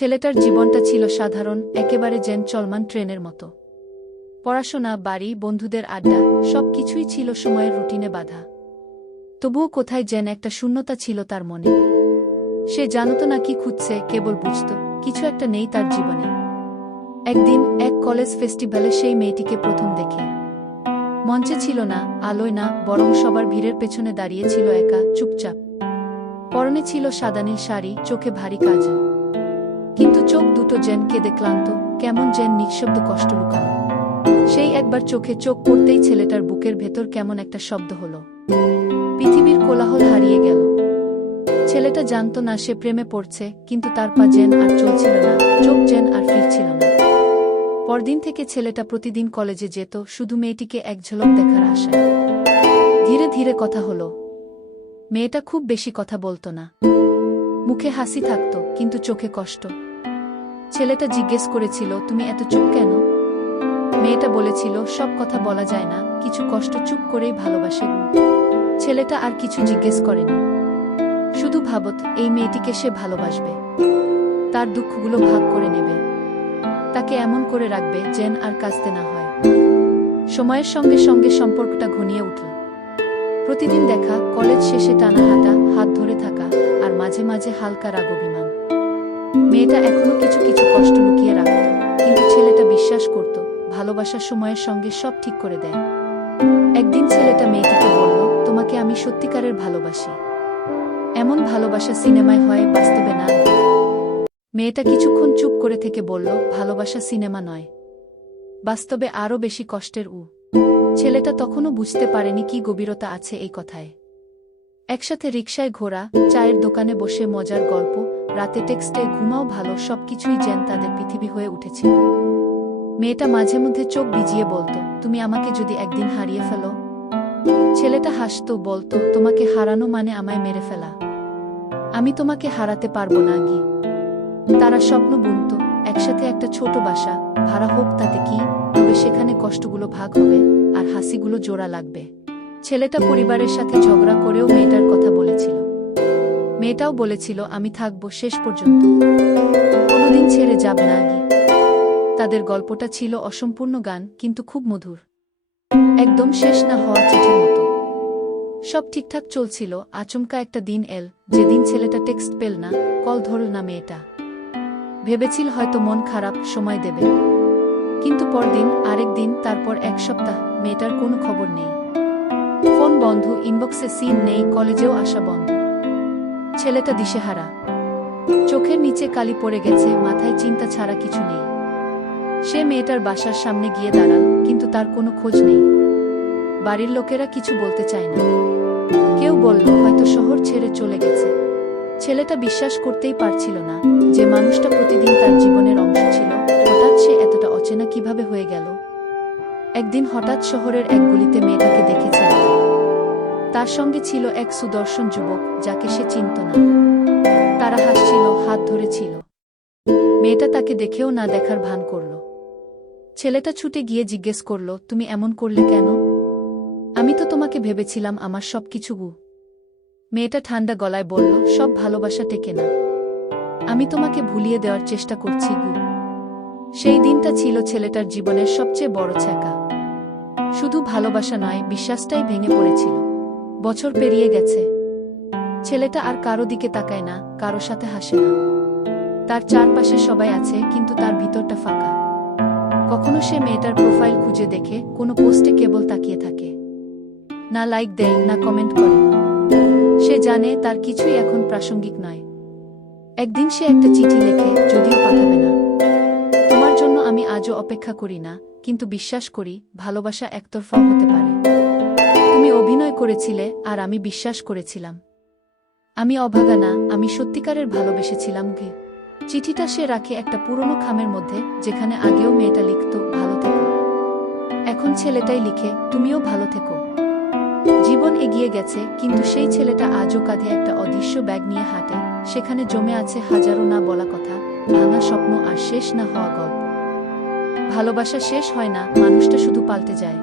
ছেলেটার জীবনটা ছিল সাধারণ, একেবারে যেন চলমান ট্রেনের মতো। পড়াশোনা, বাড়ি, বন্ধুদের আড্ডা সবকিছুই ছিল সময়ের রুটিনে বাঁধা। তবুও কোথায় যেন একটা শূন্যতা ছিল তার মনে। সে জানত না কি খুঁজছে, কেবল বুঝত কিছু একটা নেই তার জীবনে। একদিন এক কলেজ ফেস্টিভ্যালে সেই মেয়েটিকে প্রথম দেখে। মঞ্চে ছিল না, আলোয় না, বরং সবার ভিড়ের পেছনে দাঁড়িয়ে ছিল একা, চুপচাপ। পরনে ছিল সাদা নীল শাড়ি, চোখে ভারী কাজল, কিন্তু চোখ দুটো যেন কেঁদে ক্লান্ত, কেমন যেন নিঃশব্দ কষ্ট লুকানো। সেই একবার চোখে চোখ পড়তেই ছেলেটার বুকের ভেতর কেমন একটা শব্দ হলো। পৃথিবীর কোলাহল হারিয়ে গেল। ছেলেটা জানত না সে প্রেমে পড়ছে, কিন্তু তার পা যেন আর চলছিল না, চোখ যেন আর ফিরছিল না। পরদিন থেকে ছেলেটা প্রতিদিন কলেজে যেত, শুধু মেয়েটিকে এক ঝলক দেখার আশায়। ধীরে ধীরে কথা হলো। মেয়েটা খুব বেশি কথা বলতো না, মুখে হাসি থাকতো, কিন্তু চোখে কষ্ট। ছেলেটা জিজ্ঞেস করেছিল, তুমি এত চুপ কেন? মেয়েটা বলেছিল, সব কথা বলা যায় না, কিছু কষ্ট চুপ করেই ভালোবাসে। ছেলেটা আর কিছু জিজ্ঞেস করেনি, শুধু ভাবত এই মেয়েটিকে সে ভালোবাসবে, তার দুঃখগুলো ভাগ করে নেবে, তাকে এমন করে রাখবে যেন আর কাঁদতে না হয়। সময়ের সঙ্গে সঙ্গে সম্পর্কটা ঘনিয়ে উঠল। প্রতিদিন দেখা, কলেজ শেষে টানা হাঁটা, হাত ধরে থাকা, আর মাঝে মাঝে হালকা রাগ অভিমান। মেয়েটা এখনো কিছু কিছু কষ্ট লুকিয়ে রাখত, কিন্তু ছেলেটা বিশ্বাস করত ভালোবাসা সময়ের সঙ্গে সব ঠিক করে দেয়। একদিন ছেলেটা মেয়েটিকে বলল, তোমাকে আমি সত্যিকারের ভালোবাসি। এমন ভালোবাসা সিনেমায় হয়, বাস্তবে না। মেয়েটা কিছুক্ষণ চুপ করে থেকে বলল, ভালোবাসা সিনেমা নয়, বাস্তবে আরও বেশি কষ্টের। ছেলেটা তখনও বুঝতে পারেনি কি গভীরতা আছে এই কথায়। একসাথে রিকশায় ঘোরা, চায়ের দোকানে বসে মজার গল্প, রাতে টেক্সটে ঘুমাও ভালো, সবকিছুই যেন তাদের পৃথিবী হয়ে উঠেছিল। মেয়েটা মাঝে মধ্যে চোখ ভিজিয়ে বলতো, তুমি আমাকে যদি একদিন হারিয়ে ফেলো? ছেলেটা হাসত, বলতো, তোমাকে হারানো মানে আমায় মেরে ফেলা। আমি তোমাকে হারাতে পারবো না গি। তারা স্বপ্ন বুনত, একসাথে একটা ছোট বাসা, ভাড়া হোক তাতে কি, তবে সেখানে কষ্টগুলো ভাগ হবে আর হাসিগুলো জোড়া লাগবে। ছেলেটা পরিবারের সাথে ঝগড়া করেও মেয়েটার কথা বলেছিল। মেয়েটাও বলেছিল, আমি থাকবো শেষ পর্যন্ত, কোনোদিন ছেড়ে যাব না গি। তাদের গল্পটা ছিল অসম্পূর্ণ গান, কিন্তু খুব মধুর, একদম শেষ না হওয়া চিঠির মতো। সব ঠিকঠাক চলছিল, আচমকা একটা দিন এল, যেদিন ছেলেটা টেক্সট পেল না, কল ধরল না মেয়েটা। ভেবেছিল হয়তো মন খারাপ, সময় দেবে, কিন্তু পরদিন, আরেক দিন, তারপর এক সপ্তাহ, মেয়েটার কোনো খবর নেই। ফোন বন্ধ, ইনবক্সে সিন নেই, কলেজেও আসা বন্ধ। ছেলেটা দিশেহারা, চোখের নিচে কালি পড়ে গেছে, মাথায় চিন্তা ছাড়া কিছু নেই। সে মেয়েটার বাসার সামনে গিয়ে দাঁড়াল, কিন্তু তার কোনো খোঁজ নেই। বাড়ির লোকেরা কিছু বলতে চায় না। কেউ বলল হয়তো শহর ছেড়ে চলে গেছে। ছেলেটা বিশ্বাস করতেই পারছিল না যে মানুষটা প্রতিদিন তার জীবনের অংশ ছিল, হঠাৎ সে এতটা অচেনা কিভাবে হয়ে গেল। একদিন হঠাৎ শহরের এক গলিতে মেয়েটাকে দেখেছে। তার সঙ্গে ছিল এক সুদর্শন যুবক, যাকে সে চিনত না। তারা হাসছিল, হাত ধরেছিল। মেয়েটা তাকে দেখেও না দেখার ভান করল। ছেলেটা ছুটে গিয়ে জিজ্ঞেস করল, তুমি এমন করলে কেন? আমি তো তোমাকে ভেবেছিলাম আমার সবকিছু। মেয়েটা ঠান্ডা গলায় বলল, সব ভালোবাসা টেকে না, আমি তোমাকে ভুলিয়ে দেওয়ার চেষ্টা করছি গু। সেই দিনটা ছিল ছেলেটার জীবনের সবচেয়ে বড় ছ্যাঁকা। শুধু ভালোবাসা নয়, বিশ্বাসটাই ভেঙে পড়েছিল। বছর পেরিয়ে গেছে, ছেলেটা আর কারো দিকে তাকায় না, কারো সাথে হাসে না। তার চারপাশে সবাই আছে, কিন্তু তার ভিতরটা ফাঁকা। কখনো সে মেয়েটার প্রোফাইল খুঁজে দেখে, কোনো পোস্টে কেবল তাকিয়ে থাকে, না লাইক দেয়, না কমেন্ট করে। সে জানে তার কিছুই এখন প্রাসঙ্গিক নয়। একদিন সে একটা চিঠি লেখে, যদিও পাঠাবে না। তোমার জন্য আমি আজও অপেক্ষা করি না, কিন্তু বিশ্বাস করি ভালোবাসা একতরফা হতে পারে। তুমি অভিনয় করেছিলে, আর আমি বিশ্বাস করেছিলাম। আমি অভাগা না, আমি সত্যিকারের ভালোবেসেছিলাম গে। চিঠিটা সে রাখে একটা পুরনো খামের মধ্যে, যেখানে আগেও মেয়েটা লিখত, ভালো থেকো। এখন ছেলেটাই লিখে, তুমিও ভালো থেকো। জীবন এগিয়ে গেছে, কিন্তু সেই ছেলেটা আজও কাঁধে একটা অদৃশ্য ব্যাগ নিয়ে হাঁটে। সেখানে জমে আছে হাজারো না বলা কথা, ভাঙা স্বপ্ন, আর শেষ না হওয়া গল্প। ভালোবাসা শেষ হয় না, মানুষটা শুধু পাল্টে যায়।